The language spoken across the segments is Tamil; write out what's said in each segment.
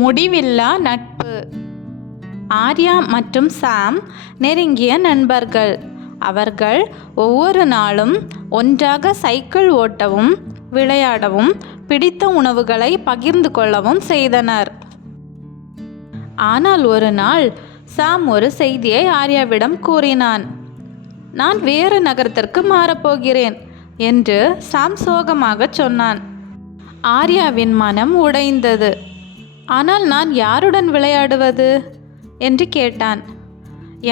முடிவில்லா நட்பு. ஆர்யா மற்றும் சாம் நெருங்கிய நண்பர்கள். அவர்கள் ஒவ்வொரு நாளும் ஒன்றாக சைக்கிள் ஓட்டவும், விளையாடவும், பிடித்த உணவுகளை பகிர்ந்து கொள்ளவும் செய்தனர். ஆனால் ஒரு நாள் சாம் ஒரு செய்தியை ஆர்யாவிடம் கூறினான். நான் வேறு நகரத்திற்கு மாறப்போகிறேன் என்று சாம் சோகமாக சொன்னான். ஆர்யாவின் மனம் உடைந்தது. ஆனால் நான் யாருடன் விளையாடுவது என்று கேட்டான்.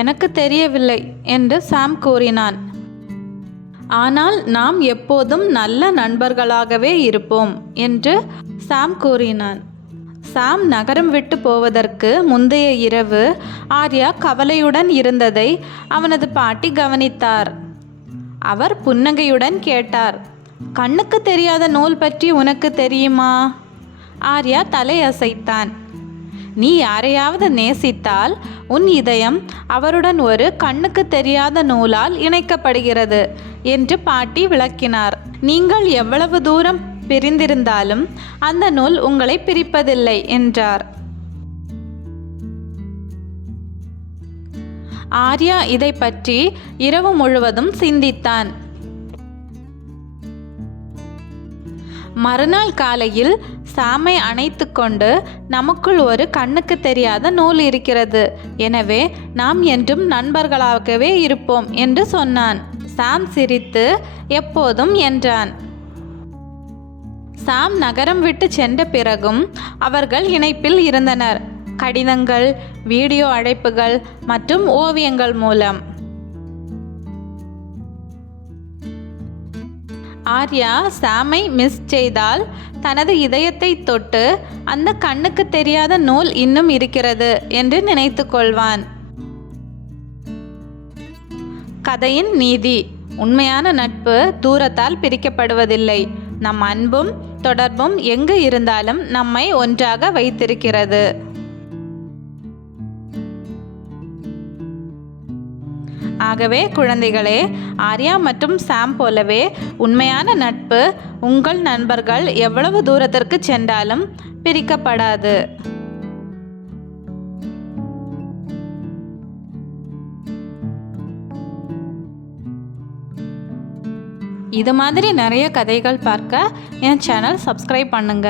எனக்கு தெரியவில்லை என்று சாம் கூறினான். ஆனால் நாம் எப்போதும் நல்ல நண்பர்களாகவே இருப்போம் என்று சாம் கூறினான். சாம் நகரம் விட்டு போவதற்கு முந்தைய இரவு ஆர்யா கவலையுடன் இருந்ததை அவனது பாட்டி கவனித்தார். அவர் புன்னகையுடன் கேட்டார், கண்ணுக்கு தெரியாத நூல் பற்றி உனக்கு தெரியுமா? ஆர்யா தலையசைத்தான். நீ யாரையாவது நேசித்தால் உன் இதயம் அவருடன் ஒரு கண்ணுக்கு தெரியாத நூலால் இணைக்கப்படுகிறது என்று பாட்டி விளக்கினார். நீங்கள் எவ்வளவு தூரம் பிரிந்திருந்தாலும் அந்த நூல் உங்களை பிரிப்பதில்லை என்றார். ஆர்யா இதை பற்றி இரவு முழுவதும் சிந்தித்தான். மறுநாள் காலையில் சாமை அணைத்து கொண்டு, நமக்குள் ஒரு கண்ணுக்கு தெரியாத நூல் இருக்கிறது, எனவே நாம் என்றும் நண்பர்களாகவே இருப்போம் என்று சொன்னான். சாம் சிரித்து எப்போதும் என்றான். சாம் நகரம் விட்டு சென்ற பிறகும் அவர்கள் இணைப்பில் இருந்தனர். கடிதங்கள், வீடியோ அழைப்புகள் மற்றும் ஓவியங்கள் மூலம். ஆர்யா சாமை மிஸ் செய்தால் தனது இதயத்தை தொட்டு அந்த கண்ணுக்கு தெரியாத நூல் இன்னும் இருக்கிறது என்று நினைத்து கொள்வான். கதையின் நீதி: உண்மையான நட்பு தூரத்தால் பிரிக்கப்படுவதில்லை. நம் அன்பும் தொடர்பும் எங்கு இருந்தாலும் நம்மை ஒன்றாக வைத்திருக்கிறது. ஆகவே குழந்தைகளே, ஆர்யா மற்றும் சாம் போலவே உண்மையான நட்பு உங்கள் நண்பர்கள் எவ்வளவு தூரத்திற்கு சென்றாலும் பிரிக்கப்படாது. இது மாதிரி நிறைய கதைகள் பார்க்க என் சேனல் சப்ஸ்கிரைப் பண்ணுங்க.